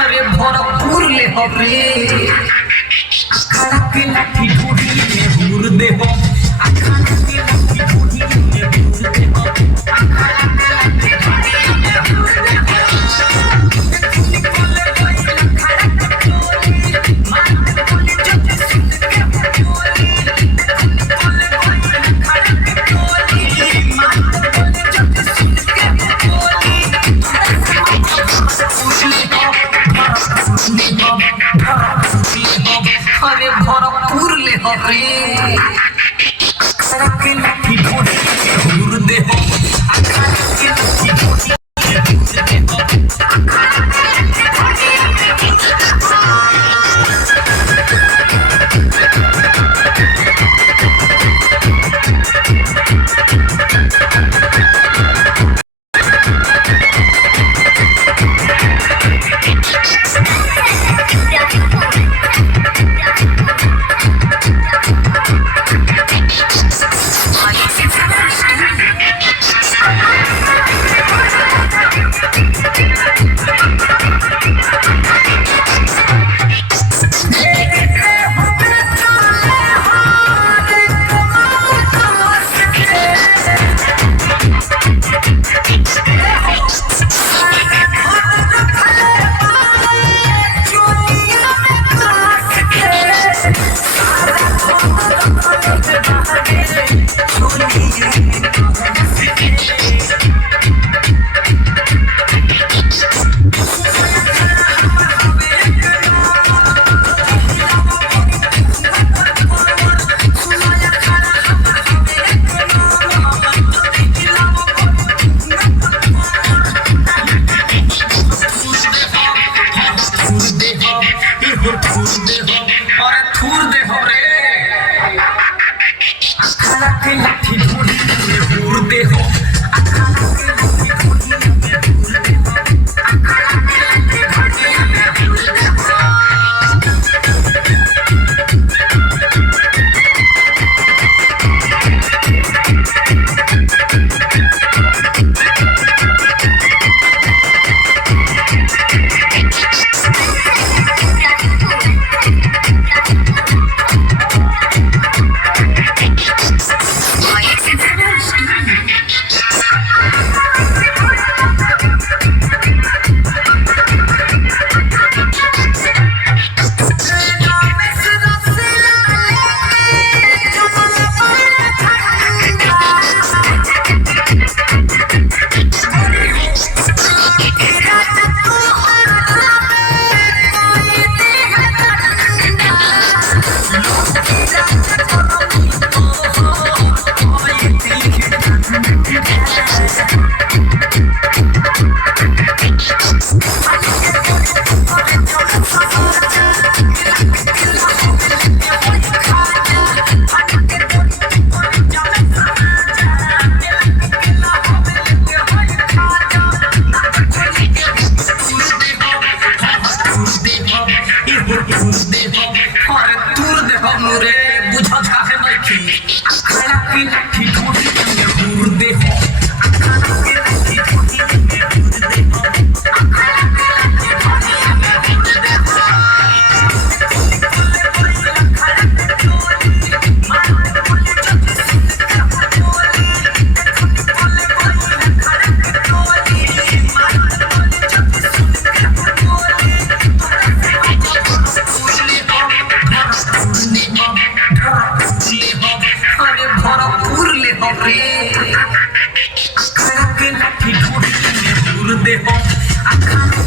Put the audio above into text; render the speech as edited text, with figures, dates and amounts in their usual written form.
अरे भरपूर ले हरे अखाड़ा के लाठी ढूंढी में भूर दे हो अखाड़ा के लाठी ढूंढी में भूर दे हो अखाड़ा के लाठी ढूंढी में भूर दे हो निकल गई अखाड़ा के टोली मार बोली जब सुन के बोली निकल गई अखाड़ा के टोली मार बोली जब सुन के बोली अरे भरपूर ले हरे अखाड़ा के लाठी ढूंढी में भूर दे हो अखाड़ा के लाठी ढूंढी में भूर दे हो अखाड़ा के लाठी ढूंढी में भूर दे हो। थूर दे हो रे अखाड़ा के लाठी ढूंढी में भूर दे हो अखाड़ा के लाठी ढूंढी में भूर दे हो अखाड़ा के लाठी ढूंढी में भूर दे हो। बुझा है नहीं अखाड़ा के लाठी ढूंढी में भूर दे हो अखाड़ा के लाठी ढूंढी में भूर दे हो अखाड़ा के लाठी ढूंढी में भूर दे हो अखाड़ा के टोली मार बोली जब सुन के बोली निकल गई अखाड़ा के टोली मार बोली जब सुन के बोली अरे भरपूर ले हरे अखाड़ा के लाठी ढूंढी में भूर दे हो अखाड़ा